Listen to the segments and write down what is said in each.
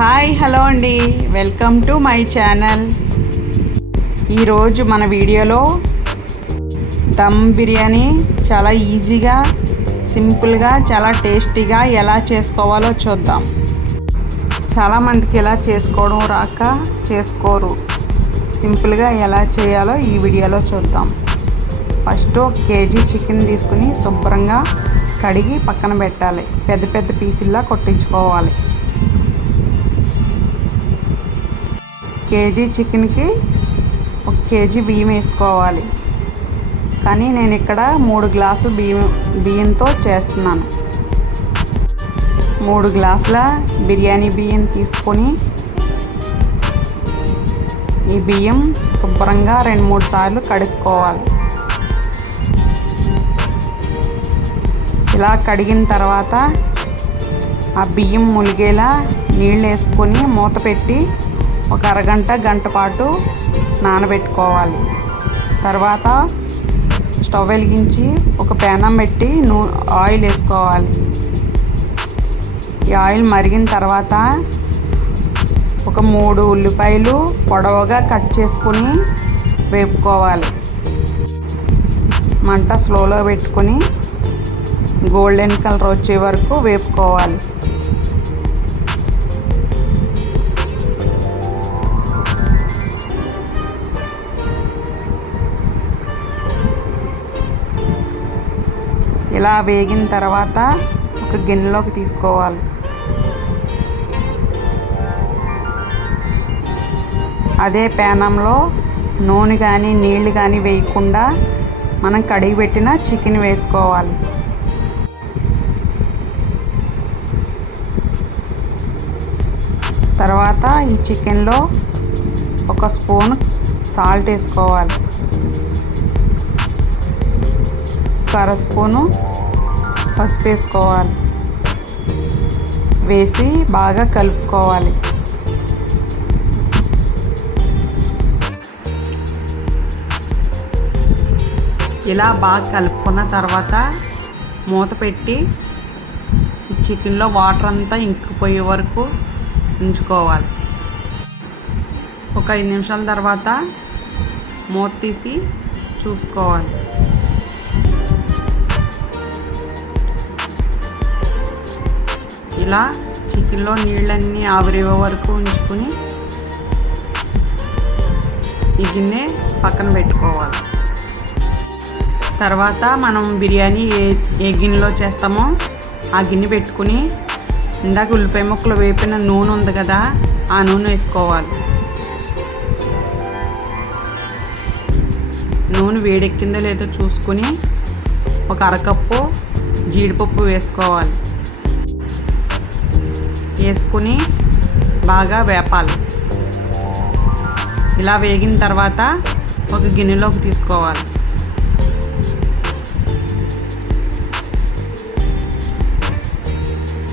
Hi hello అండి, welcome to my channel. ఈరోజు మన వీడియోలో దమ్ బిర్యానీ చాలా ఈజీగా, సింపుల్గా, చాలా టేస్టీగా ఎలా చేసుకోవాలో చూద్దాం. చాలామందికి ఎలా చేసుకోవడం రాక చేసుకోరు. సింపుల్గా ఎలా చేయాలో ఈ వీడియోలో చూద్దాం. ఫస్ట్ 1 కేజీ చికెన్ తీసుకుని శుభ్రంగా కడిగి పక్కన పెట్టాలి. పెద్ద పెద్ద పీసుల్లా కొట్టించుకోవాలి. కేజీ చికెన్కి 1 కేజీ బియ్యం వేసుకోవాలి. కానీ నేను ఇక్కడ 3 గ్లాసులు బియ్యంతో చేస్తున్నాను. 3 గ్లాసుల బిర్యానీ బియ్యం తీసుకొని ఈ బియ్యం శుభ్రంగా 2-3 సార్లు కడుక్కోవాలి. ఇలా కడిగిన తర్వాత ఆ బియ్యం ములిగేలా నీళ్ళు వేసుకొని మూత పెట్టి ఒక అరగంట గంట పాటు నానబెట్టుకోవాలి. తర్వాత స్టవ్ వెలిగించి ఒక పెనం పెట్టి ఆయిల్ వేసుకోవాలి. ఈ ఆయిల్ మరిగిన తర్వాత ఒక 3 ఉల్లిపాయలు పొడవుగా కట్ చేసుకొని వేపుకోవాలి. మంట స్లోలో పెట్టుకొని గోల్డెన్ కలర్ వచ్చే వరకు వేపుకోవాలి. ఇలా వేగిన తర్వాత ఒక గిన్నెలోకి తీసుకోవాలి. అదే పెనంలో నూనె కానీ నీళ్ళు కానీ వేయకుండా మనం కడిగి పెట్టిన చికెన్ వేసుకోవాలి. తర్వాత ఈ చికెన్లో 1 స్పూన్ సాల్ట్ వేసుకోవాలి. 1/2 స్పూను పసుపు వేసుకోవాలి. వేసి బాగా కలుపుకోవాలి. ఇలా బాగా కలుపుకున్న తర్వాత మూత పెట్టి చికెన్లో వాటర్ అంతా ఇంకిపోయే వరకు ఉంచుకోవాలి. ఒక 5 నిమిషాల తర్వాత మూత తీసి చూసుకోవాలి. ఇలా చికెన్లో నీళ్ళన్నీ ఆవిరివే వరకు ఉంచుకొని ఈ గిన్నె పక్కన పెట్టుకోవాలి. తర్వాత మనం బిర్యానీ ఏ గిన్నెలో చేస్తామో ఆ గిన్నె పెట్టుకుని ఇందాక ఉల్లిపాయ ముక్కలు వేపిన నూనె ఉంది కదా, ఆ నూనె వేసుకోవాలి. నూనె వేడెక్కిందో లేదో చూసుకుని ఒక అరకప్పు జీడిపప్పు వేసుకోవాలి. వేసుకుని బాగా వేపాలి. ఇలా వేగిన తర్వాత ఒక గిన్నెలోకి తీసుకోవాలి.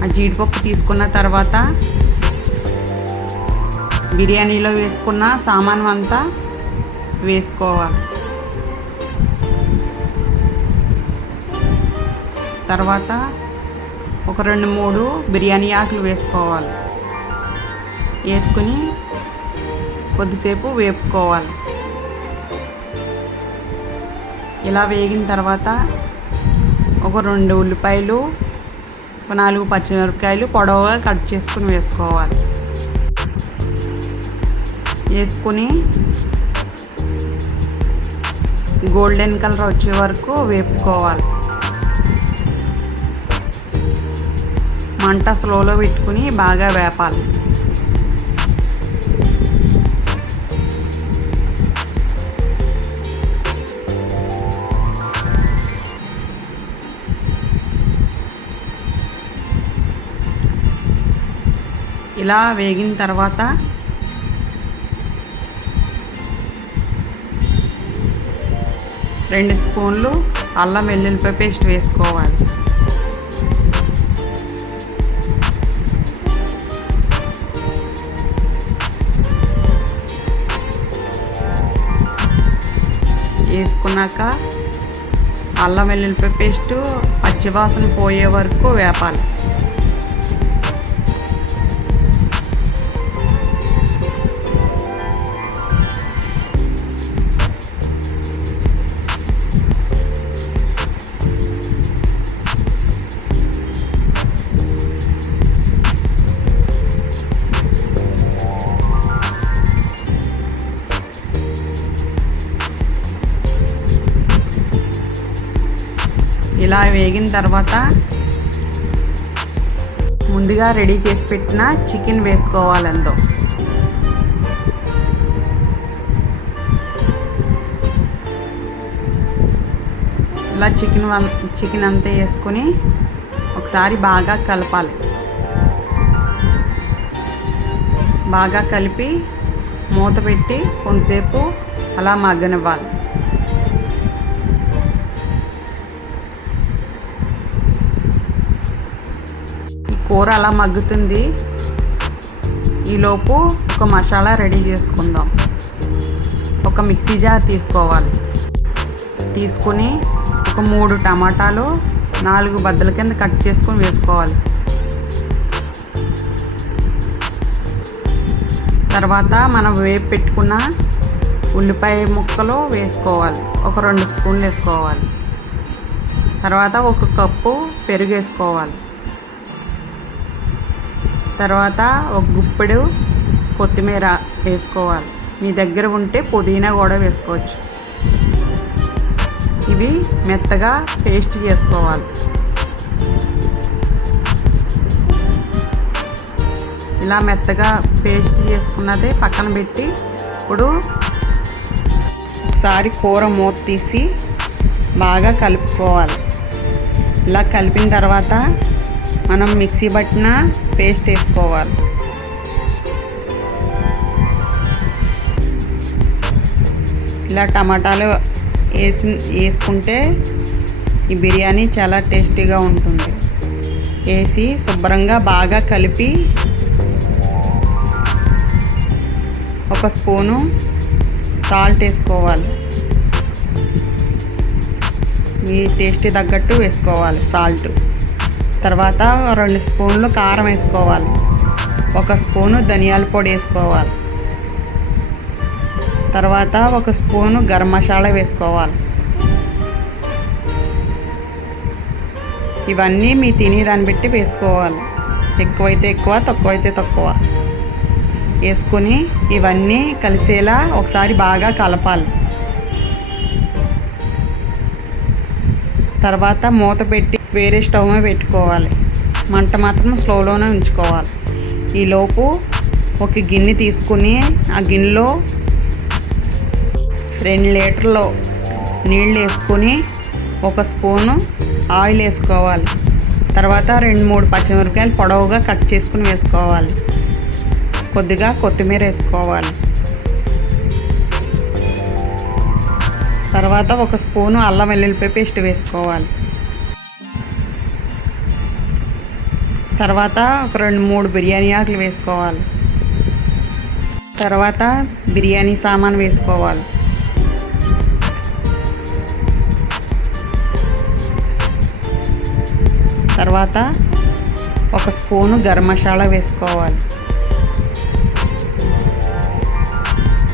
ఆ జీడిపప్పు తీసుకున్న తర్వాత బిర్యానీలో వేసుకున్న సామాను అంతా వేసుకోవాలి. తర్వాత ఒక 2-3 బిర్యానీ ఆకులు వేసుకోవాలి. వేసుకుని కొద్దిసేపు వేపుకోవాలి. ఇలా వేగిన తర్వాత ఒక 2 ఉల్లిపాయలు, 4 పచ్చిమిరపకాయలు పొడవుగా కట్ చేసుకుని వేసుకోవాలి. వేసుకుని గోల్డెన్ కలర్ వచ్చే వరకు వేపుకోవాలి. మంట స్లోలో పెట్టుకుని బాగా వేపాలి. ఇలా వేగిన తర్వాత రెండు స్పూన్లు అల్లం వెల్లుల్లిపాయ పేస్ట్ వేసుకోవాలి. వేసుకున్నాక అల్లం వెల్లుల్లిపాయ పేస్టు పచ్చివాసన పోయే వరకు వేపాలి. ఇలా వేగిన తర్వాత ముందుగా రెడీ చేసి పెట్టిన చికెన్ వేసుకోవాలి. అందులో ఇలా చికెన్ అంతా వేసుకొని ఒకసారి బాగా కలపాలి. బాగా కలిపి మూత పెట్టి కొంచెంసేపు అలా మగ్గనివ్వాలి. ఈ కూర అలా మగ్గుతుంది. ఈలోపు ఒక మసాలా రెడీ చేసుకుందాం. ఒక మిక్సీ జార్ తీసుకోవాలి. తీసుకొని ఒక 3 టమాటాలు 4 బద్దల కింద కట్ చేసుకొని వేసుకోవాలి. తర్వాత మనం వేపు పెట్టుకున్న ఉల్లిపాయ ముక్కలు వేసుకోవాలి. ఒక 2 స్పూన్లు వేసుకోవాలి. తర్వాత 1 కప్పు పెరుగు వేసుకోవాలి. తర్వాత 1 గుప్పెడు కొత్తిమీర వేసుకోవాలి. మీ దగ్గర ఉంటే పుదీనా కూడా వేసుకోవచ్చు. ఇవి మెత్తగా పేస్ట్ చేసుకోవాలి. ఇలా మెత్తగా పేస్ట్ చేసుకున్నదే పక్కన పెట్టి ఇప్పుడు ఒకసారి కూర మూత తీసి బాగా కలుపుకోవాలి. ఇలా కలిపిన తర్వాత మనం మిక్సీ పట్టిన పేస్ట్ వేసుకోవాలి. ఇలా టమాటాలు వేసుకుంటే ఈ బిర్యానీ చాలా టేస్టీగా ఉంటుంది. వేసి శుభ్రంగా బాగా కలిపి 1 స్పూను సాల్ట్ వేసుకోవాలి. మీ టేస్ట్ తగ్గట్టు వేసుకోవాలి సాల్ట్. తర్వాత 2 స్పూన్లు కారం వేసుకోవాలి. 1 స్పూను ధనియాల పొడి వేసుకోవాలి. తర్వాత 1 స్పూను గరం మసాలా వేసుకోవాలి. ఇవన్నీ మీ తినేదాన్ని బట్టి వేసుకోవాలి. ఎక్కువైతే ఎక్కువ, తక్కువైతే తక్కువ వేసుకొని ఇవన్నీ కలిసేలా ఒకసారి బాగా కలపాలి. తర్వాత మూత పెట్టి వేరే స్టవ్ మీద పెట్టుకోవాలి. మంట మాత్రం స్లోలోనే ఉంచుకోవాలి. ఈలోపు ఒక గిన్నె తీసుకుని ఆ గిన్నెలో 2 లీటర్లు నీళ్ళు వేసుకొని 1 స్పూను ఆయిల్ వేసుకోవాలి. తర్వాత 2-3 పచ్చిమిరపకాయలు పొడవుగా కట్ చేసుకుని వేసుకోవాలి. కొద్దిగా కొత్తిమీర వేసుకోవాలి. తర్వాత 1 స్పూను అల్లం వెల్లుల్లిపాయ పేస్ట్ వేసుకోవాలి. తర్వాత ఒక 2-3 బిర్యానీ ఆకులు వేసుకోవాలి. తర్వాత బిర్యానీ సామాన్ వేసుకోవాలి. తర్వాత 1 స్పూను గరం మసాలా వేసుకోవాలి.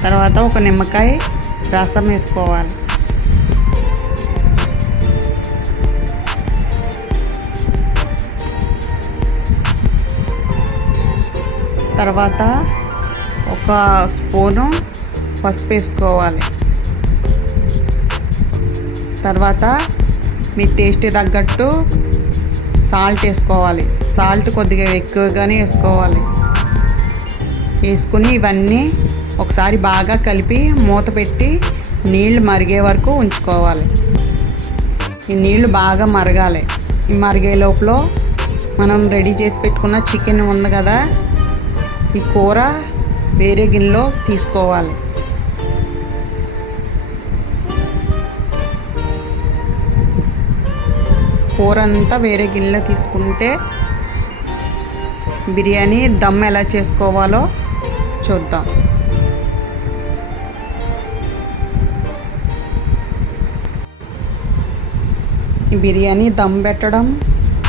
తర్వాత 1 నిమ్మకాయ రసం వేసుకోవాలి. తర్వాత 1 స్పూను పసుపు వేసుకోవాలి. తర్వాత మీ టేస్ట్ తగ్గట్టు సాల్ట్ వేసుకోవాలి. సాల్ట్ కొద్దిగా ఎక్కువగానే వేసుకోవాలి. వేసుకుని ఇవన్నీ ఒకసారి బాగా కలిపి మూత పెట్టి నీళ్లు మరిగే వరకు ఉంచుకోవాలి. ఈ నీళ్లు బాగా మరగాలి. ఈ మరిగే లోపల మనం రెడీ చేసి పెట్టుకున్న చికెన్ ఉంది కదా, ఈ కూర వేరే గిన్నెలో తీసుకోవాలి. కూర అంతా వేరే గిన్నెలో తీసుకుంటే బిర్యానీ దమ్ ఎలా చేసుకోవాలో చూద్దాం. ఈ బిర్యానీ దమ్ పెట్టడం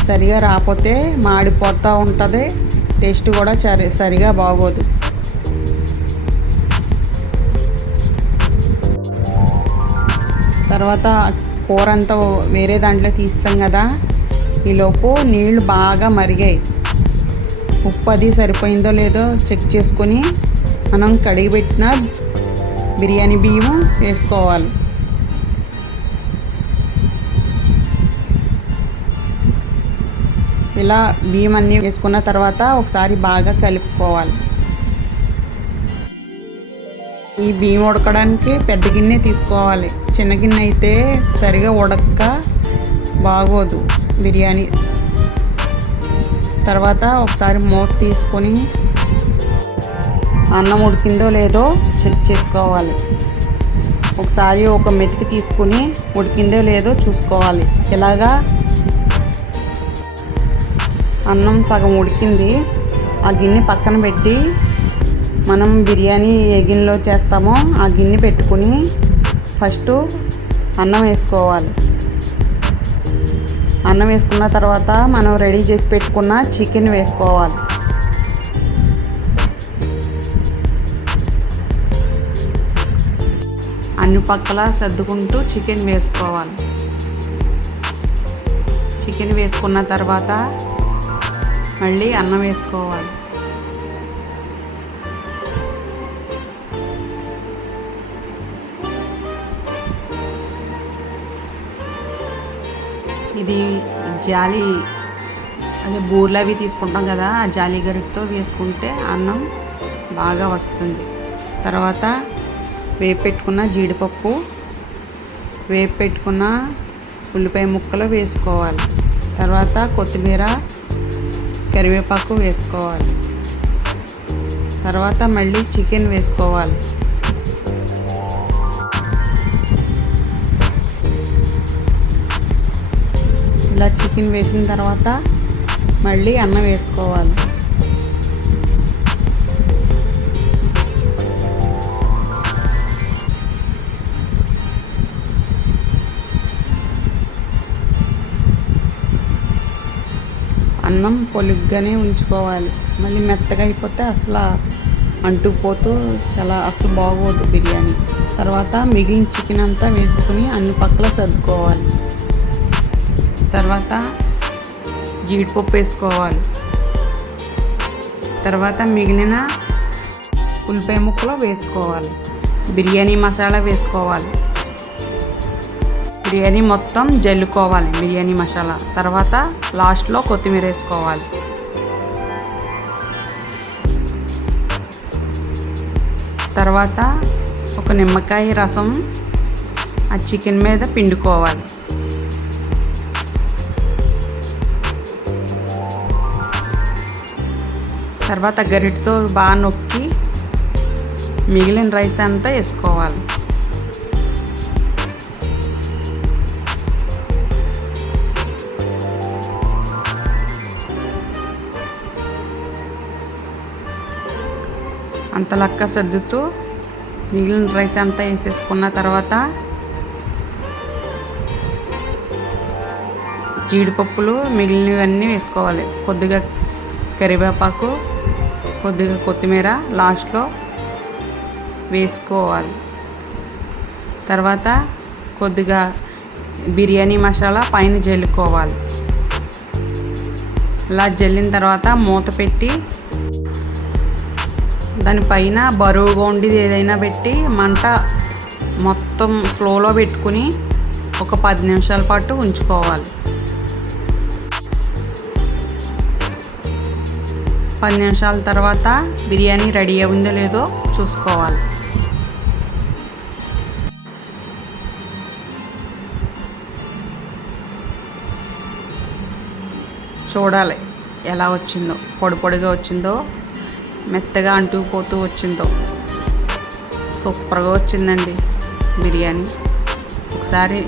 సరిగా రాకపోతే మాడిపోతూ ఉంటుంది. టేస్ట్ కూడా సరిగా బాగోదు. తర్వాత కూర అంతా వేరే దాంట్లో తీస్తాం కదా, ఈలోపు నీళ్ళు బాగా మరిగాయి. ఉప్పు అది సరిపోయిందో లేదో చెక్ చేసుకొని మనం కడిగి పెట్టిన బిర్యానీ బియ్యం వేసుకోవాలి. ఇలా బియ్యం అన్నీ వేసుకున్న తర్వాత ఒకసారి బాగా కలుపుకోవాలి. ఈ బియ్యం ఉడకడానికి పెద్ద గిన్నె తీసుకోవాలి. చిన్న గిన్నె అయితే సరిగా ఉడక బాగోదు బిర్యానీ. తర్వాత ఒకసారి మూత తీసుకొని అన్నం ఉడికిందో లేదో చెక్ చేసుకోవాలి. ఒకసారి ఒక మెతికి తీసుకుని ఉడికిందో లేదో చూసుకోవాలి. ఇలాగా అన్నం సగం ఉడికింది. ఆ గిన్నె పక్కన పెట్టి మనం బిర్యానీ ఏ గిన్నెలో చేస్తామో ఆ గిన్నె పెట్టుకుని ఫస్ట్ అన్నం వేసుకోవాలి. అన్నం వేసుకున్న తర్వాత మనం రెడీ చేసి పెట్టుకున్న చికెన్ వేసుకోవాలి. అన్ని పక్కల సర్దుకుంటూ చికెన్ వేసుకోవాలి. చికెన్ వేసుకున్న తర్వాత మళ్ళీ అన్నం వేసుకోవాలి. ఇది జాలి అదే బూర్లు అవి తీసుకుంటాం కదా, ఆ జాలి గరిటతో వేసుకుంటే అన్నం బాగా వస్తుంది. తర్వాత వేపు పెట్టుకున్న జీడిపప్పు, వేపు పెట్టుకున్న ఉల్లిపాయ ముక్కలు వేసుకోవాలి. తర్వాత కొత్తిమీర, కరివేపాకు వేసుకోవాలి. తర్వాత మళ్ళీ చికెన్ వేసుకోవాలి. ఇలా చికెన్ వేసిన తర్వాత మళ్ళీ అన్నం వేసుకోవాలి. అన్నం పొలుగ్గానే ఉంచుకోవాలి. మళ్ళీ మెత్తగా అయిపోతే అసలు అంటుకుపోతూ అసలు బాగోదు బిర్యానీ. తర్వాత మిగిలిన చికెన్ అంతా వేసుకుని అన్ని పక్కల సర్దుకోవాలి. తర్వాత జీడిపప్పు వేసుకోవాలి. తర్వాత మిగిలిన ఉల్లిపాయ ముక్కలు వేసుకోవాలి. బిర్యానీ మసాలా వేసుకోవాలి. బిర్యానీ మొత్తం జల్లుకోవాలి బిర్యానీ మసాలా. తర్వాత లాస్ట్లో కొత్తిమీర వేసుకోవాలి. తర్వాత ఒక నిమ్మకాయ రసం ఆ చికెన్ మీద పిండుకోవాలి. తర్వాత గరిటతో బాగా నొక్కి మిగిలిన రైస్ అంతా వేసుకోవాలి. అంత లక్క సర్దుతూ మిగిలిన రైస్ అంతా వేసేసుకున్న తర్వాత జీడిపప్పులు మిగిలినవన్నీ వేసుకోవాలి. కొద్దిగా కరివేపాకు, కొద్దిగా కొత్తిమీర లాస్ట్లో వేసుకోవాలి. తర్వాత కొద్దిగా బిర్యానీ మసాలా పైన జల్లుకోవాలి. ఇలా జల్లిన తర్వాత మూత పెట్టి దానిపైన బరువుగా ఉండేది ఏదైనా పెట్టి మంట మొత్తం స్లోలో పెట్టుకుని ఒక 10 నిమిషాల పాటు ఉంచుకోవాలి. 10 నిమిషాల తర్వాత బిర్యానీ రెడీ అయిందో లేదో చూసుకోవాలి. చూడాలి ఎలా వచ్చిందో, పొడి పొడిగా వచ్చిందో, మెత్తగా అంటుకుపోతూ వచ్చిందో. సూపర్గా వచ్చిందండి బిర్యానీ. ఒకసారి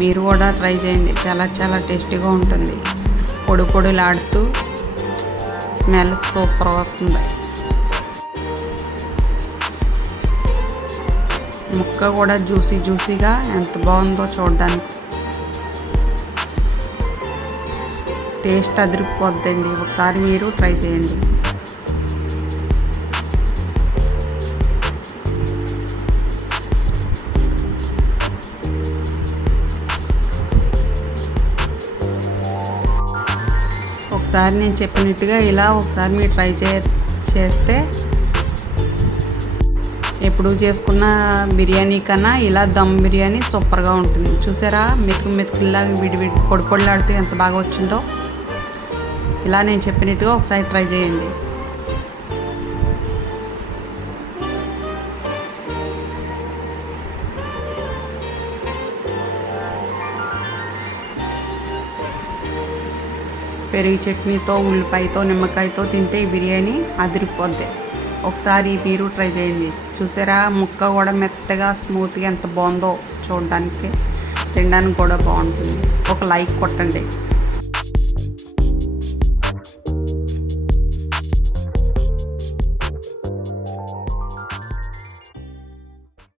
మీరు కూడా ట్రై చేయండి. చాలా టేస్టీగా ఉంటుంది. పొడి పొడిలాడుతూ స్మెల్ సూపర్గా వస్తుంది. ముక్క కూడా జ్యూసీగా ఎంత బాగుందో చూడడానికి. టేస్ట్ అదిరిపోద్దండి. ఒకసారి మీరు ట్రై చేయండి. ఒకసారి నేను చెప్పినట్టుగా ఇలా ఒకసారి మీరు ట్రై చేస్తే ఎప్పుడు చేసుకున్న బిర్యానీ కన్నా ఇలా దమ్ బిర్యానీ సూపర్గా ఉంటుంది. చూసారా మెతుకులాగా విడి పొడి పొడిలాడితే ఎంత బాగా వచ్చిందో. ఇలా నేను చెప్పినట్టుగా ఒకసారి ట్రై చేయండి. పెరుగు చట్నీతో, ఉల్లిపాయతో, నిమ్మకాయతో తింటే ఈ బిర్యానీ అదిరిపోద్ది. ఒకసారి మీరు ట్రై చేయండి. చూసారా, ముక్క కూడా మెత్తగా స్మూత్గా ఎంత బాగుందో చూడడానికి, తినడానికి కూడా బాగుంటుంది. ఒక లైక్ కొట్టండి.